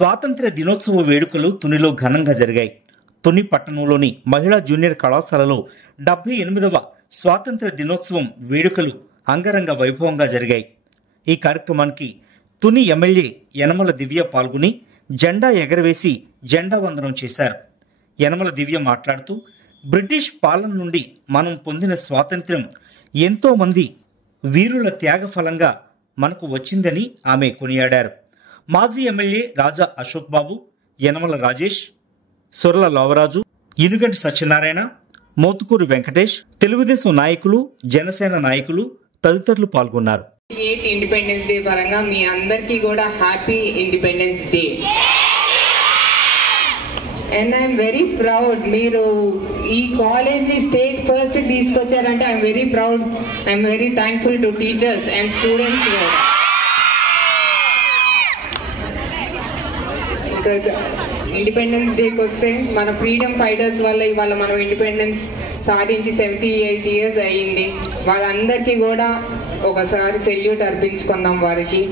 స్వాతంత్ర్య దినోత్సవ వేడుకలు తునిలో ఘనంగా జరిగాయి. తుని పట్టణంలోని మహిళా జూనియర్ కళాశాలలో 78వ స్వాతంత్ర్య దినోత్సవం వేడుకలు అంగరంగ వైభవంగా జరిగాయి. ఈ కార్యక్రమానికి తుని ఎమ్మెల్యే యనమల దివ్య పాల్గొని జెండా ఎగరవేసి జెండా వందనం చేశారు. యనమల దివ్య మాట్లాడుతూ, బ్రిటిష్ పాలన నుండి మనం పొందిన స్వాతంత్ర్యం ఎంతో మంది వీరుల త్యాగ ఫలంగా మనకు వచ్చిందని ఆమె కొనియాడారు. మాజీ ఎమ్మెల్యే రాజా అశోక్ బాబు, యనమల రాజేష్, సొర్ల లోవరాజు, ఇనుగంటి సత్యనారాయణ, మోతుకూరు వెంకటేష్, తెలుగుదేశం నాయకులు, జనసేన నాయకులు తదితరులు పాల్గొన్నారు. ఇండిపెండెన్స్ డే పరంగా మీ అందరికీ కూడా happy independence day. And I'm very proud, మీరు ఈ కాలేజ్ ని స్టేట్ ఫస్ట్ తీసుకొచ్చారంటే I'm very proud. I'm very thankful to teachers and students. Independence డేకి వస్తే మన ఫ్రీడమ్ ఫైటర్స్ వల్ల ఇవాళ మనం ఇండిపెండెన్స్ సాధించి 78 years అయ్యింది. వాళ్ళందరికీ కూడా ఒకసారి సెల్యూట్ అర్పించుకుందాం వారికి.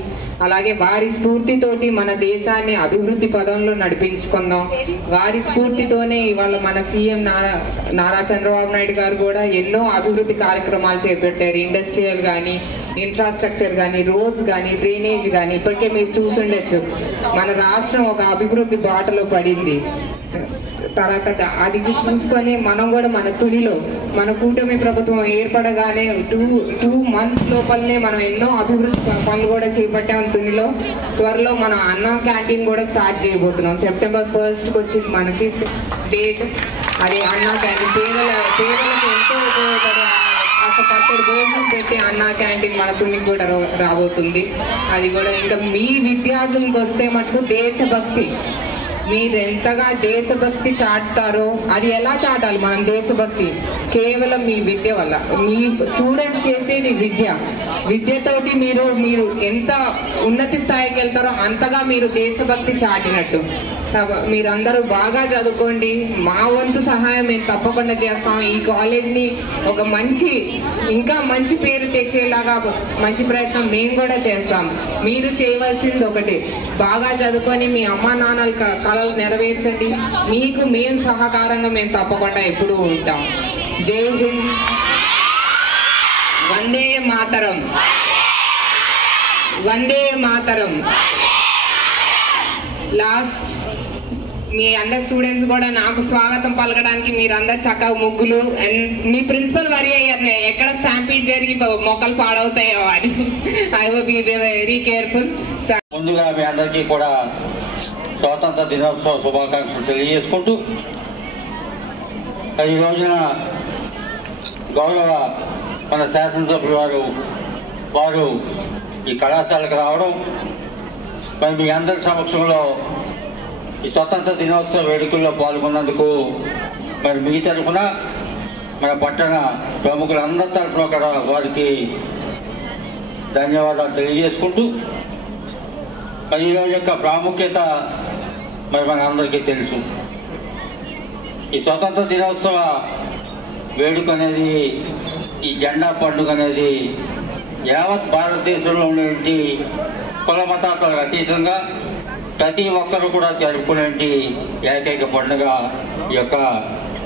అలాగే వారి స్ఫూర్తితోటి మన దేశాన్ని అభివృద్ధి పదంలో నడిపించుకుందాం. వారి స్ఫూర్తితోనే ఇవాళ మన సీఎం నారా చంద్రబాబు నాయుడు గారు కూడా ఎన్నో అభివృద్ధి కార్యక్రమాలు చేపట్టారు. ఇండస్ట్రియల్ కానీ, ఇన్ఫ్రాస్ట్రక్చర్ కానీ, రోడ్స్ కానీ, డ్రైనేజ్ కానీ. ఇప్పటికే మీరు చూసుండొచ్చు, మన రాష్ట్రం ఒక అభివృద్ధి బాటలో పడింది. తర్వాత అది చూసుకొని మనం కూడా మన తునిలో మన కూటమి ప్రభుత్వం ఏర్పడగానే 2 months లోపలనే మనం ఎన్నో అభివృద్ధి పనులు కూడా చేపట్టాం తునిలో. త్వరలో మనం అన్నా క్యాంటీన్ కూడా స్టార్ట్ చేయబోతున్నాం. September 1st వచ్చింది మనకి డేట్. అది అన్నా క్యాంటీన్ పేదలకు ఎంతో ఉపయోగపడే పట్టడి భోజనం పెట్టి అన్నా క్యాంటీన్ మన తునికి కూడా రాబోతుంది. అది కూడా ఇంకా మీ విద్యార్థులకు వస్తే మటుకు దేశభక్తి, మీరు ఎంతగా దేశభక్తి చాటుతారో అది ఎలా చాటాలి మనం దేశభక్తి? కేవలం మీ విద్య వల్ల. మీ స్టూడెంట్స్ చేసేది విద్యతోటి మీరు ఎంత ఉన్నతి స్థాయికి వెళ్తారో అంతగా మీరు దేశభక్తి చాటినట్టు. మీరందరూ బాగా చదువుకోండి. మా వంతు సహాయం మేము తప్పకుండా చేస్తాం. ఈ కాలేజ్ని ఒక ఇంకా మంచి పేరు తెచ్చేలాగా మంచి ప్రయత్నం మేము కూడా చేస్తాం. మీరు చేయవలసింది ఒకటి, బాగా చదువుకొని మీ అమ్మా నాన్నల కళలు నెరవేర్చండి. మీకు మేము సహకారంగా మేము తప్పకుండా ఎప్పుడూ ఉంటాం. జై హింద్, వందే మాతరం, వందే మాతరం. లాస్ట్ మీ అందరు స్టూడెంట్స్ కూడా నాకు స్వాగతం పలకడానికి మీరందరు చక్కగా ముగ్గులు. అండ్ మీ ప్రిన్సిపల్ వరి అయ్యారు ఎక్కడ స్టాంపీడ్ జరిగి మొక్కలు పాడవుతాయో అని. I will be very careful. ముందుగా మీ అందరికీ కూడా స్వాతంత్ర దినోత్సవ శుభాకాంక్షలు తెలియజేసుకుంటూ, ఈ రోజున గౌరవ మన శాసనసభ్యులు వారు ఈ కళాశాలకు రావడం, మరి మీ అందరి సమక్షంలో ఈ స్వతంత్ర దినోత్సవ వేడుకల్లో పాల్గొన్నందుకు మరి మీ తరఫున మన పట్టణ ప్రముఖులందరి తరఫున కూడా వారికి ధన్యవాదాలు తెలియజేసుకుంటూ, మరి ఈరోజు యొక్క ప్రాముఖ్యత మరి మన అందరికీ తెలుసు. ఈ స్వతంత్ర దినోత్సవ వేడుక అనేది, ఈ జెండా పండుగ అనేది యావత్ భారతదేశంలో ఉన్నటువంటి కుల మతాలకు అతీతంగా ప్రతి ఒక్కరూ కూడా జరుపుకునే ఏకైక పండుగ ఈ యొక్క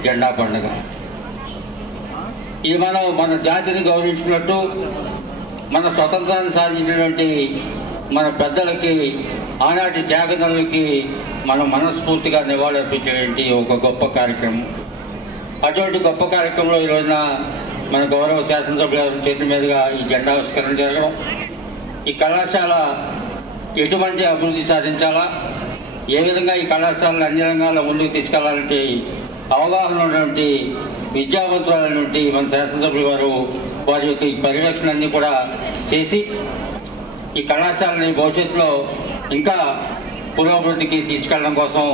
జెండా పండుగ. ఇది మన జాతిని గౌరవించుకున్నట్టు, మన స్వతంత్రాన్ని సాధించినటువంటి మన పెద్దలకి, ఆనాటి త్యాగదనులకి మనం మనస్ఫూర్తిగా నివాళులర్పించేటువంటి ఒక గొప్ప కార్యక్రమం. అటువంటి గొప్ప కార్యక్రమంలో ఈ రోజున మన గౌరవ శాసనసభ్యుల చేతుల మీదుగా ఈ జెండావిష్కరణ జరగడం, ఈ కళాశాల ఎటువంటి అభివృద్ధి సాధించాలా, ఏ విధంగా ఈ కళాశాలను అన్ని రంగాల్లో ముందుకు తీసుకెళ్లాలంటే అవగాహన ఉన్నటువంటి విద్యావంతులైనటువంటి మన శాసనసభ్యులు వారి యొక్క ఈ పరిరక్షణ అన్ని కూడా చేసి ఈ కళాశాలని భవిష్యత్తులో ఇంకా పురోభివృద్ధికి తీసుకెళ్లడం కోసం